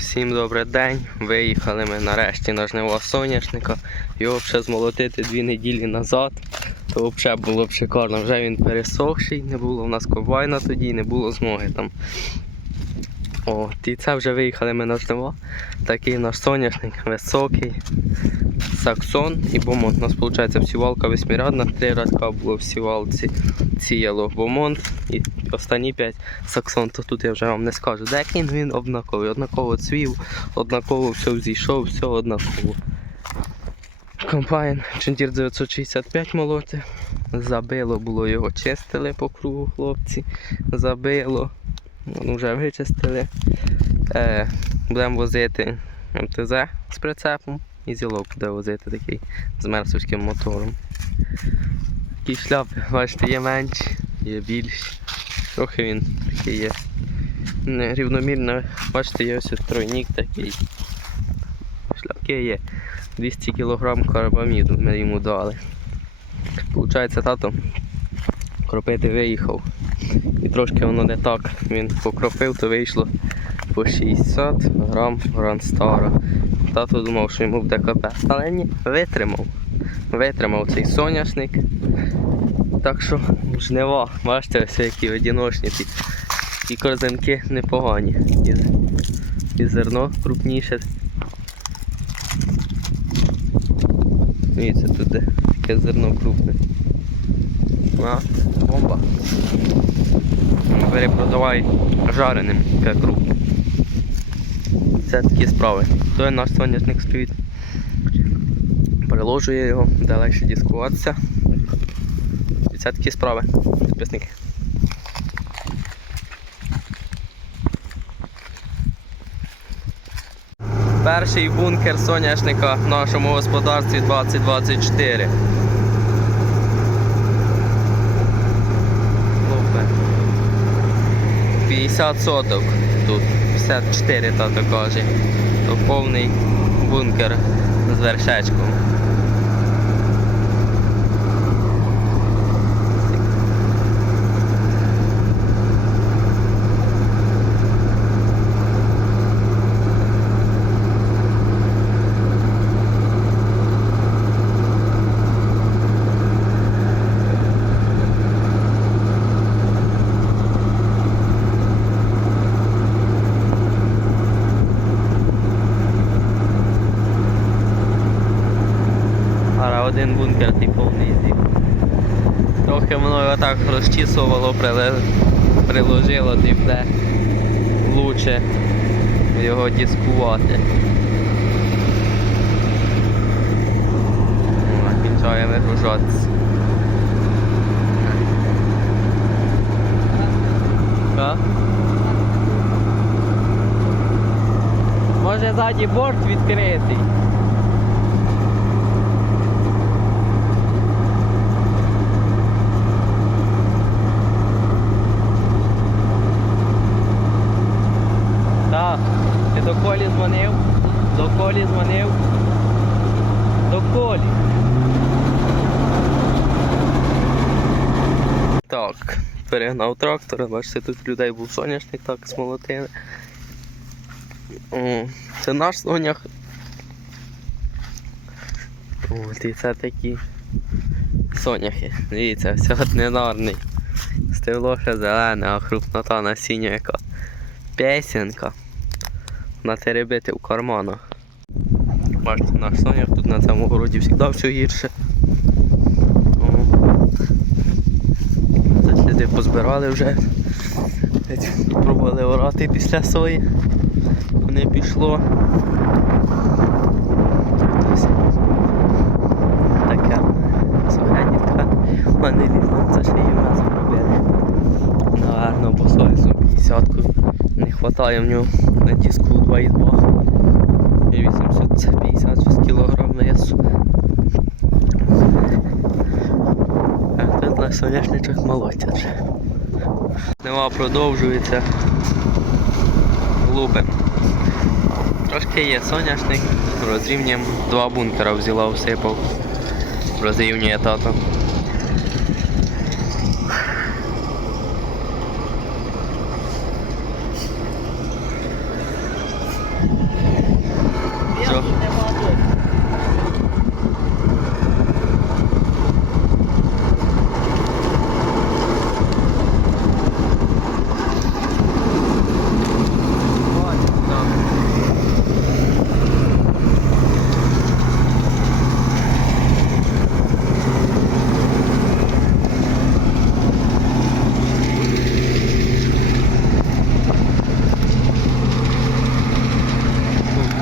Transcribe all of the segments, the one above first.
Всім добрий день. Виїхали ми нарешті на жниво соняшника. Його ще змолотити дві неділі назад. То взагалі було б шикарно. Вже він пересохший, не було в нас комбайна тоді, не було змоги там. О, і це вже виїхали ми на жниво. Такий наш соняшник високий. Саксон і бомонт. У нас виходить всівалка восьмирядна, три радка було в сівалці. Сіяло бомонт і останні п'ять саксон, то тут я вже вам не скажу. Де він, однаковий, однаково цвів, однаково все взійшов, все однаково. Комбайн Чентір 965 молоти. Забило було його, чистили по кругу хлопці. Забило. Ну, вже вичистили. Е, будемо возити МТЗ з прицепом. І зілок буде возити такий з мерсовським мотором. Такі шляпи, бачите, є менші, є більші. Трохи він такий є. Нерівномірно, бачите, є ось тройник такий. Шляпки є. 200 кг карбаміду ми йому дали. Получається, тато кропити виїхав. І трошки воно не так. Він покропив, то вийшло по 60 грам гранстара. Тато думав, що йому буде капець. Але ні, витримав. Витримав цей соняшник. Так що жнива, бачите, ось які одіночні ці. І корзинки непогані. І, зерно крупніше. Дивіться, тут таке зерно крупне. А, бомба. Перепродавай жареним, таке крупне. Це такі справи. Той наш соняшник стоїть. Переложує його, де легше дискуватися. І це такі справи, підписники. Перший бункер соняшника в нашому господарстві 2024. 50 соток тут. 54 тато каже. То повний бункер з вершечком. Один бункер ти повний зі. Трохи мною отак розчісувало, приложило, ти буде лучше його дискувати. Кінчає вигружатися. Може ззаді борт відкритий? Так, ти до колі дзвонив? До колі дзвонив? До колі. Так, перегнав трактора, бачите, тут людей був соняшник, так смолотили. Це наш сонях. От і це такі соняхи. Дивіться, все одинарний. Стебло ще зелене, а крупнота насіння яка. Песенка. На теребити в карманах. Бачите, наш сонях тут на цьому городі завжди все гірше. Це сліди позбирали вже. Пробували орати після сої. Не пішло. Таке сухенька. В мене лізно, це ще її в нас робили. Наверно, по сорісу 50 вистачає в нього на диску 2,2 і 856 кг весу. А тут наш соняшничок молотять. Нема продовжується. Лупим. Трошки є соняшник, розрівнюємо. Два бункера взяла, всипав. Розрівнює тато. Що?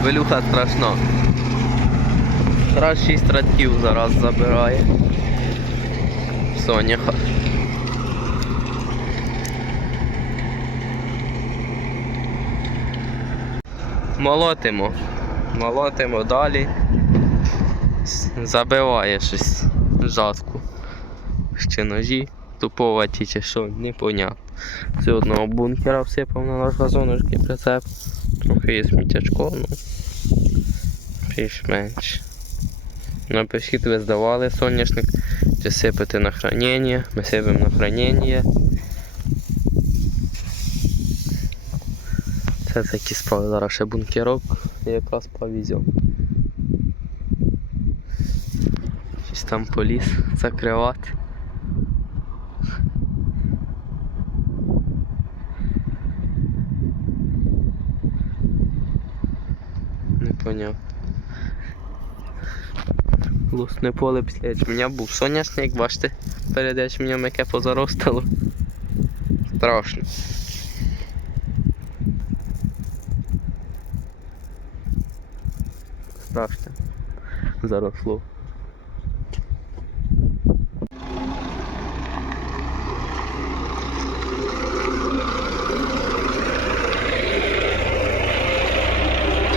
Велюха страшна. Раз 6 радків зараз забирає. Соняха. Молотимо. Молотимо далі. Забиває щось жатку. Ще ножі туповаті чи що, непонятно. Все одного бункера всипав на наш газоночки прицеп. Трохи є сміттячко, ну більш-менш. Напишіть, ви здавали соняшник, чи сипете на хранення, ми сипемо на хранення. Це такі справи, зараз ще бункерок і якраз повізьом. Щось там поліз закривати. Поняв. Лусне поле після ячменя був соняшник, бачите, перед ячменем яке позаростало. Страшно. Страшно. Заросло.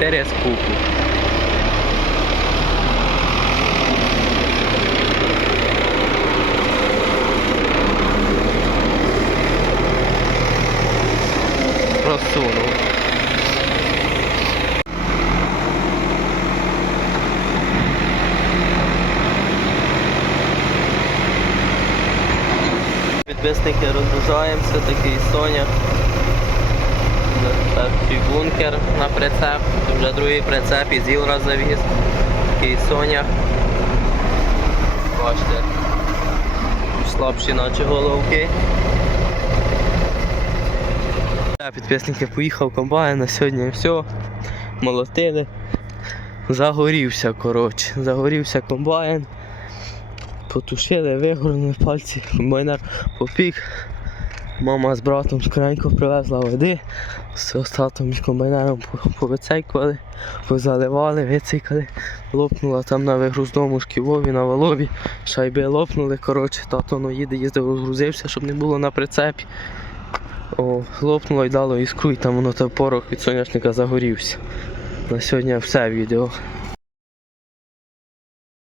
Через купу. Просунув. Підписники розгружаємося, такий Соня. Перший бункер на прицеп, вже другий прицеп і зілра завіз. Такий Соня. Бачите. Слабші наче головки. Підписники поїхав комбайн, на сьогодні все. Молотили. Загорівся, коротше. Загорівся комбайн. Потушили, вигорнули пальці, комбайнер попік. Мама з братом скоренько привезла води. З татом з комбайнером повицейкували, позаливали, вицейкали. Лопнула там на вигрузному шківові, на валові. Шайби лопнули. Коротше, тато ну, їде, їздив, розгрузився, щоб не було на прицепі. О, лопнуло і дало іскру, і там воно той порох від соняшника загорівся. На сьогодні все відео.